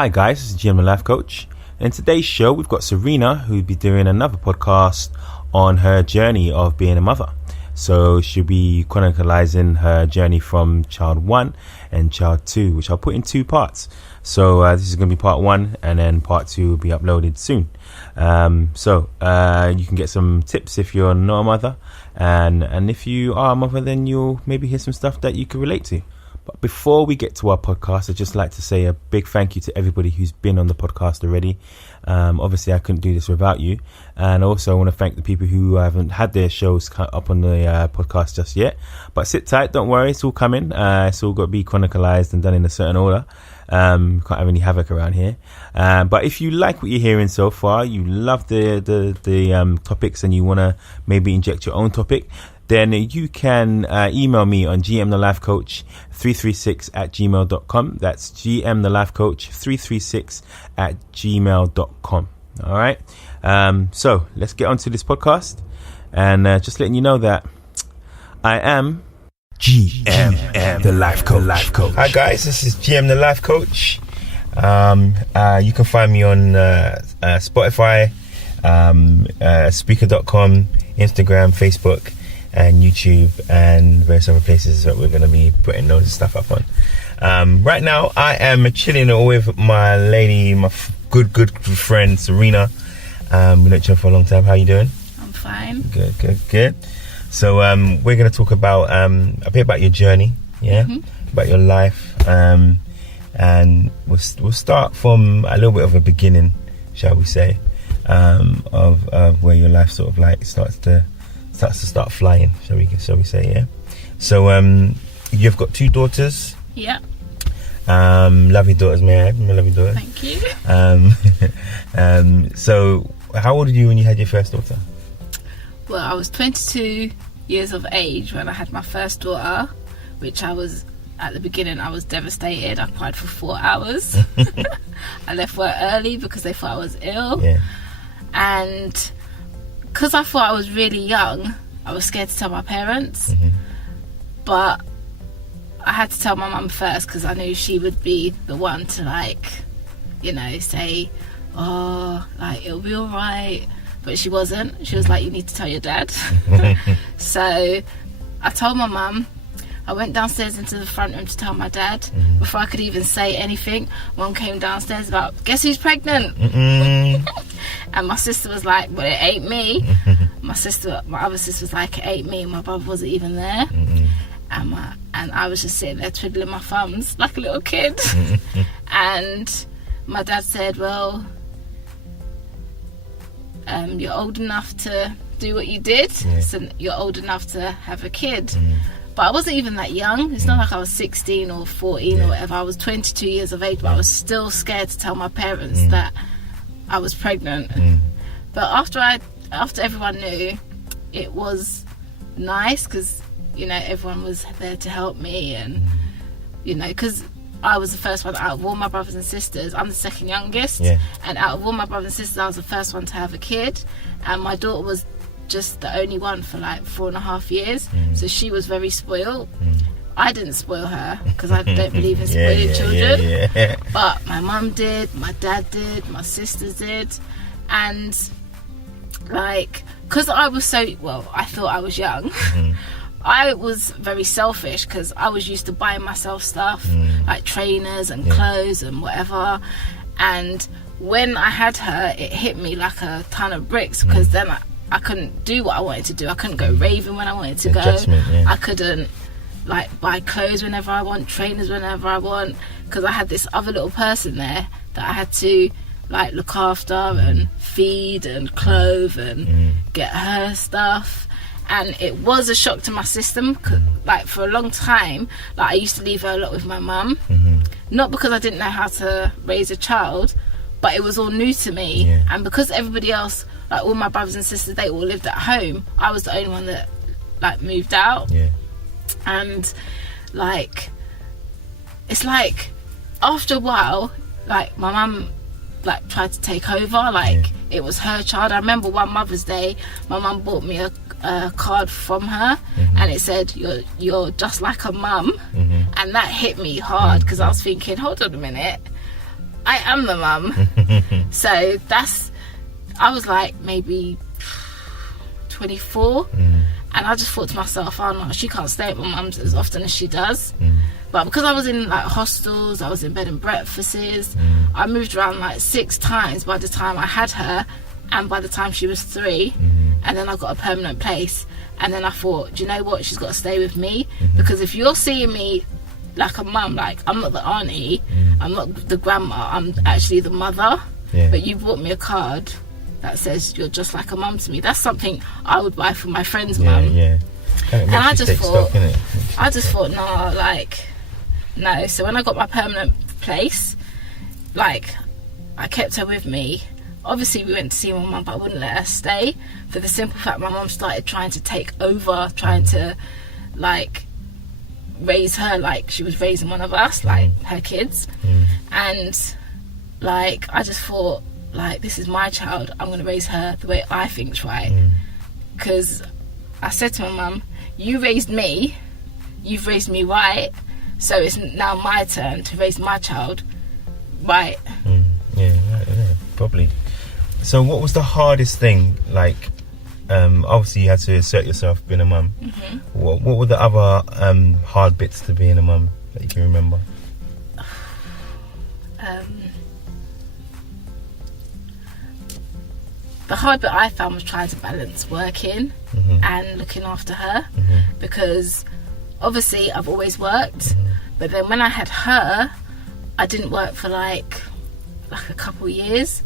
Hi guys, this is Jim the Life Coach. In today's show, we've got Serena, who'll be doing another podcast on her journey of being a mother. So she'll be chronicalizing her journey from child 1 and child 2, which I'll put in 2 parts. So this is going to be part 1, and then part 2 will be uploaded soon. So you can get some tips if you're not a mother, and if you are a mother, then you'll maybe hear some stuff that you can relate to. But before we get to our podcast, I'd just like to say a big thank you to everybody who's been on the podcast already. Obviously, I couldn't do this without you. And also, I want to thank the people who haven't had their shows up on the podcast just yet. But sit tight, don't worry, it's all coming. It's all got to be chronicalized and done in a certain order. Can't have any havoc around here. But if you like what you're hearing so far, you love the topics, and you want to maybe inject your own topic, then you can email me on gmthelifecoach336@gmail.com. That's gmthelifecoach336@gmail.com. All right. So let's get on to this podcast, and just letting you know that I am GM the Life Coach. Hi guys, this is GM the Life Coach. You can find me on Spotify, Speaker.com, Instagram, Facebook, and YouTube, and various other places that we're going to be putting loads of stuff up on. Right now I am chilling with my lady, my good friend Serena. We known each other for a long time. How you doing? I'm fine. Good. So we're going to talk about a bit about your journey, about your life, and we'll start from a little bit of a beginning, shall we say, of where your life sort of like starts to start flying, shall we say, yeah. So you've got 2 daughters. Yeah. Lovely daughters, may I add? Lovely daughters. Thank you. So how old were you when you had your first daughter? Well, I was 22 years of age when I had my first daughter, which at the beginning I was devastated. I cried for 4 hours. I left work early because they thought I was ill. Yeah. And because I thought I was really young, I was scared to tell my parents. Mm-hmm. But I had to tell my mum first, because I knew she would be the one to say, oh, like, it'll be all right. But she wasn't. She was like, you need to tell your dad. So I told my mum. I went downstairs into the front room to tell my dad. Mm-hmm. Before I could even say anything, Mum came downstairs about, guess who's pregnant? And my sister was like, well, it ain't me. My other sister was like, it ain't me. My brother wasn't even there. And I was just sitting there twiddling my thumbs like a little kid. And my dad said, well, you're old enough to do what you did, so you're old enough to have a kid. But I wasn't even that young. It's not like I was 16 or 14 or whatever. I was 22 years of age, but I was still scared to tell my parents that I was pregnant. But after everyone knew, it was nice, because everyone was there to help me, and because I was the first one out of all my brothers and sisters. I'm the second youngest, and out of all my brothers and sisters, I was the first one to have a kid, and my daughter was just the only one for like 4.5 years. So she was very spoiled. I didn't spoil her, because I don't believe in spoiling children. But my mum did, my dad did, my sisters did. And because I was I thought I was young. I was very selfish, because I was used to buying myself stuff, like trainers and clothes and whatever. And when I had her, it hit me like a ton of bricks, because then I couldn't do what I wanted to do. I couldn't go raving when I wanted to go. I couldn't buy clothes whenever I want, trainers whenever I want, because I had this other little person there that I had to look after and feed and clothe and get her stuff. And it was a shock to my system. For a long time, I used to leave her a lot with my mum. Not because I didn't know how to raise a child, but it was all new to me. And because everybody else, all my brothers and sisters, they all lived at home, I was the only one that moved out. And it's after a while, my mum tried to take over. It was her child. I remember one Mother's Day, my mum bought me a card from her, and it said, you're just like a mum. And that hit me hard, because I was thinking, hold on a minute, I am the mum. So I was like maybe 24, and I just thought to myself, oh no, she can't stay at my mum's as often as she does. But because I was in like hostels, I was in bed and breakfasts, I moved around like 6 times by the time I had her, and by the time she was 3, and then I got a permanent place. And then I thought, do you know what, she's got to stay with me, because if you're seeing me like a mum, like I'm not the auntie, I'm not the grandma, I'm actually the mother, but you bought me a card that says you're just like a mum to me. That's something I would buy for my friend's mum. And I just thought, no, like, no. So when I got my permanent place, like, I kept her with me. Obviously we went to see my mum, but I wouldn't let her stay, for the simple fact my mum started trying to take over, trying to like raise her like she was raising one of us, like her kids. And like I just thought, like, this is my child, I'm going to raise her the way I think's right. Because I said to my mum, you raised me, you've raised me right, so it's now my turn to raise my child right. Probably. So what was the hardest thing, like, obviously you had to assert yourself being a mum. What were the other hard bits to being a mum that you can remember? The hard bit I found was trying to balance working and looking after her, because obviously I've always worked, but then when I had her, I didn't work for like a couple of years,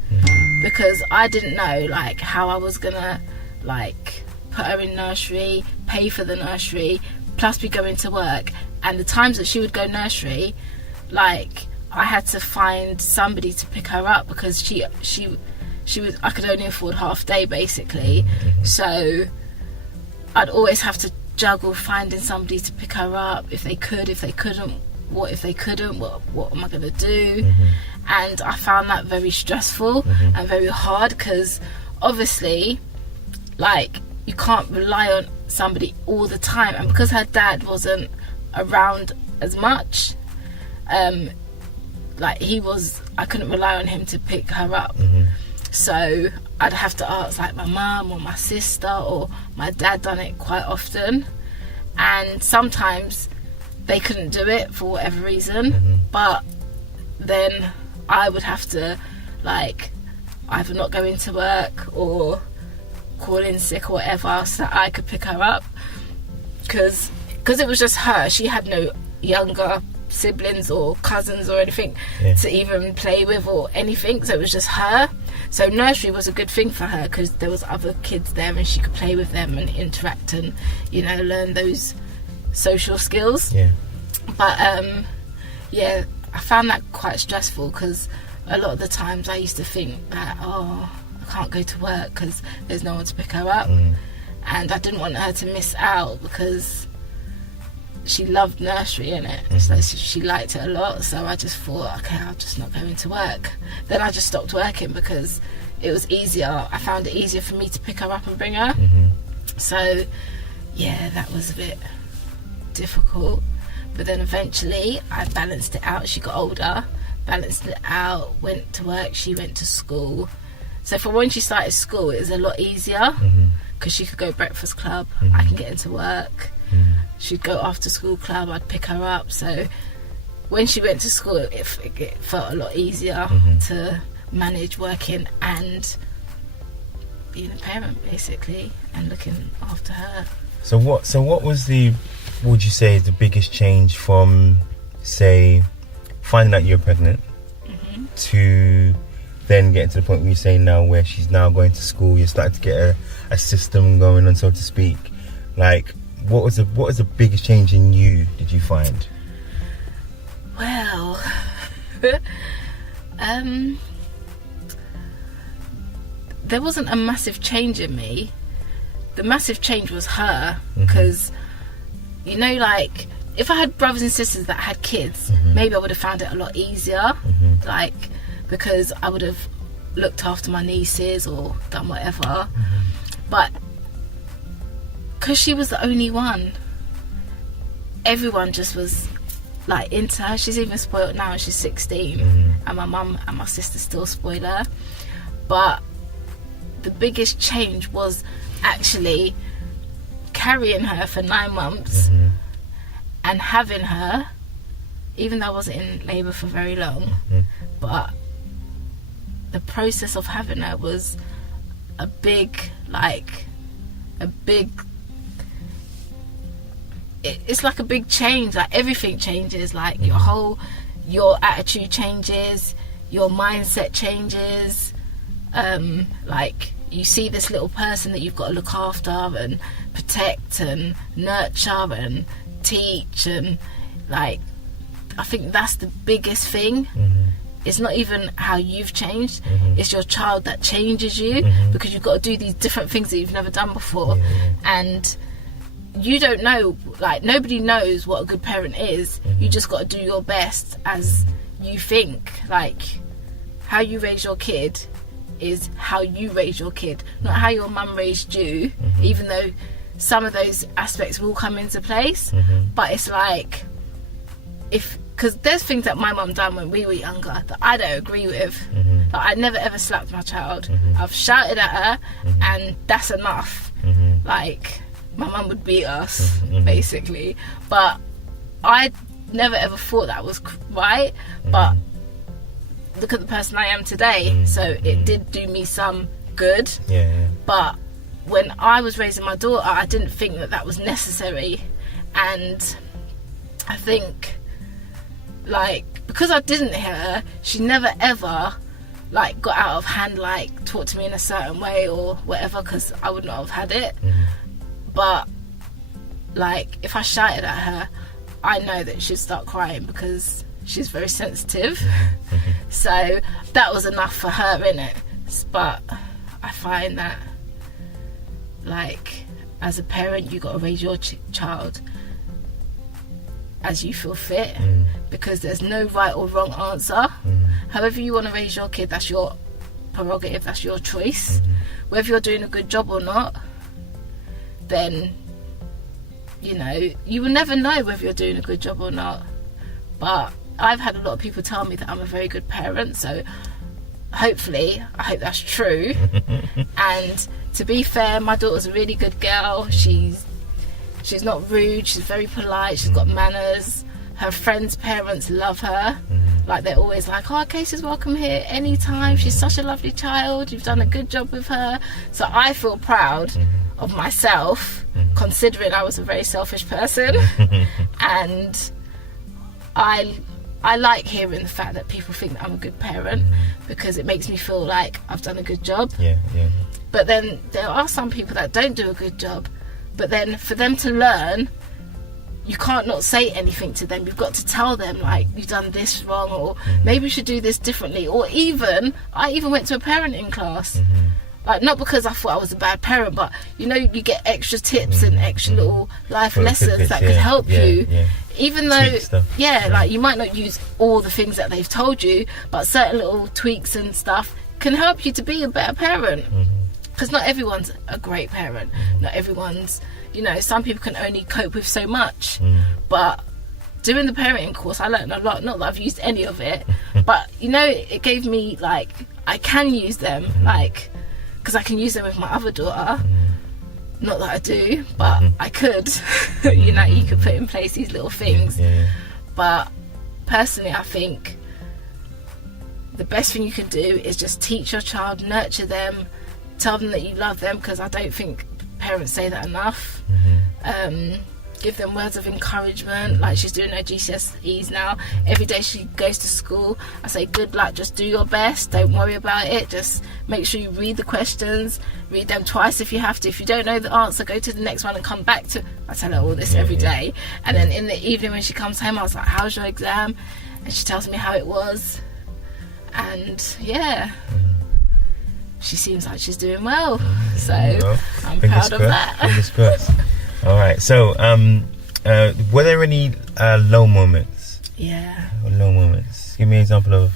because I didn't know like how I was gonna like put her in nursery, pay for the nursery, plus be going to work. And the times that she would go nursery, like I had to find somebody to pick her up, because she was, I could only afford half day basically. So I'd always have to juggle finding somebody to pick her up, if they couldn't, what am I gonna do? And I found that very stressful and very hard, because obviously like you can't rely on somebody all the time, and because her dad wasn't around as much, like I couldn't rely on him to pick her up. So I'd have to ask like my mum or my sister, or my dad done it quite often, and sometimes they couldn't do it for whatever reason, but then I would have to like either not go into work or call in sick or whatever, so that I could pick her up, because it was just her. She had no younger siblings or cousins or anything to even play with or anything, so it was just her. So nursery was a good thing for her, because there was other kids there and she could play with them and interact and, you know, learn those social skills. But I found that quite stressful, because a lot of the times I used to think that, I can't go to work because there's no one to pick her up, and I didn't want her to miss out, because she loved nursery, innit? So she liked it a lot. So I just thought, okay, I'll just not go into work. Then I just stopped working, because it was easier. I found it easier for me to pick her up and bring her. So yeah, that was a bit difficult, but then eventually I balanced it out. She got older, balanced it out, went to work, she went to school. So for when she started school, it was a lot easier, because she could go breakfast club, I can get into work. She'd go after school club, I'd pick her up. So when she went to school, it felt a lot easier to manage working and being a parent basically, and looking after her. So what was would you say is the biggest change from, say, finding out you're pregnant to then getting to the point where you're saying now where she's now going to school, you're starting to get a system going on, so to speak? Like, what was the biggest change in you, did you find? Well, there wasn't a massive change in me. The massive change was her, because you know, like, if I had brothers and sisters that had kids, maybe I would have found it a lot easier, like, because I would have looked after my nieces or done whatever. But because she was the only one, everyone just was like into her. She's even spoiled now. She's 16, and my mum and my sister still spoil her. But the biggest change was actually carrying her for 9 months and having her, even though I wasn't in labour for very long, but the process of having her was a big it's like a big change. Like everything changes, like your attitude changes, your mindset changes, like you see this little person that you've got to look after and protect and nurture and teach, and like I think that's the biggest thing. It's not even how you've changed, it's your child that changes you, because you've got to do these different things that you've never done before. And you don't know, like nobody knows what a good parent is. You just got to do your best as you think. Like how you raise your kid is how you raise your kid, not how your mum raised you, even though some of those aspects will come into place. But it's like, because there's things that my mum done when we were younger that I don't agree with. Like I never ever slapped my child. I've shouted at her and that's enough. Like my mum would beat us basically, but I never ever thought that was right. But look at the person I am today, so it did do me some good. But when I was raising my daughter, I didn't think that that was necessary. And I think, like, because I didn't hear her, she never ever like got out of hand, like talked to me in a certain way or whatever, because I would not have had it. But like if I shouted at her, I know that she'd start crying because she's very sensitive. So that was enough for her, innit? But I find that, like, as a parent, you got to raise your child as you feel fit, because there's no right or wrong answer. However you want to raise your kid, that's your prerogative, that's your choice. Whether you're doing a good job or not, then you know, you will never know whether you're doing a good job or not. But I've had a lot of people tell me that I'm a very good parent, so hopefully I hope that's true. And to be fair, my daughter's a really good girl. She's not rude, she's very polite, she's got manners. Her friends' parents love her. Like they're always like, oh, Casey's welcome here anytime, she's such a lovely child, you've done a good job with her. So I feel proud of myself, considering I was a very selfish person. And I like hearing the fact that people think that I'm a good parent, because it makes me feel like I've done a good job. But then there are some people that don't do a good job, but then for them to learn, you can't not say anything to them. You've got to tell them, like, you've done this wrong, or maybe you should do this differently. Or I even went to a parenting class. Like, not because I thought I was a bad parent, but you know, you get extra tips and extra little life lessons that could help you. Even though, like, you might not use all the things that they've told you, but certain little tweaks and stuff can help you to be a better parent. Because not everyone's a great parent. Not everyone's, you know, some people can only cope with so much. But doing the parenting course, I learned a lot. Not that I've used any of it, but you know, it gave me, like, I can use them, like, because I can use them with my other daughter. Not that I do, but I could. You know, you could put in place these little things. But personally, I think the best thing you can do is just teach your child, nurture them, tell them that you love them, because I don't think parents say that enough. Give them words of encouragement. Like, she's doing her GCSEs now. Every day she goes to school, I say, good luck, just do your best, don't worry about it, just make sure you read the questions, read them twice if you have to. If you don't know the answer, go to the next one and come back to. I tell her all this every day. And then in the evening when she comes home, I was like, how's your exam? And she tells me how it was. And she seems like she's doing well, so I'm proud of that. Fingers crossed. All right, so were there any low moments? Low moments. Give me an example of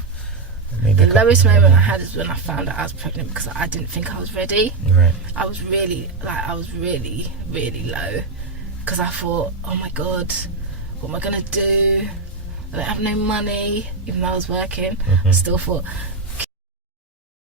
maybe the lowest moment I had is when I found out I was pregnant, because I didn't think I was ready. I was really really low, because I thought, oh my god, what am I gonna do? I don't have no money, even though I was working. I still thought,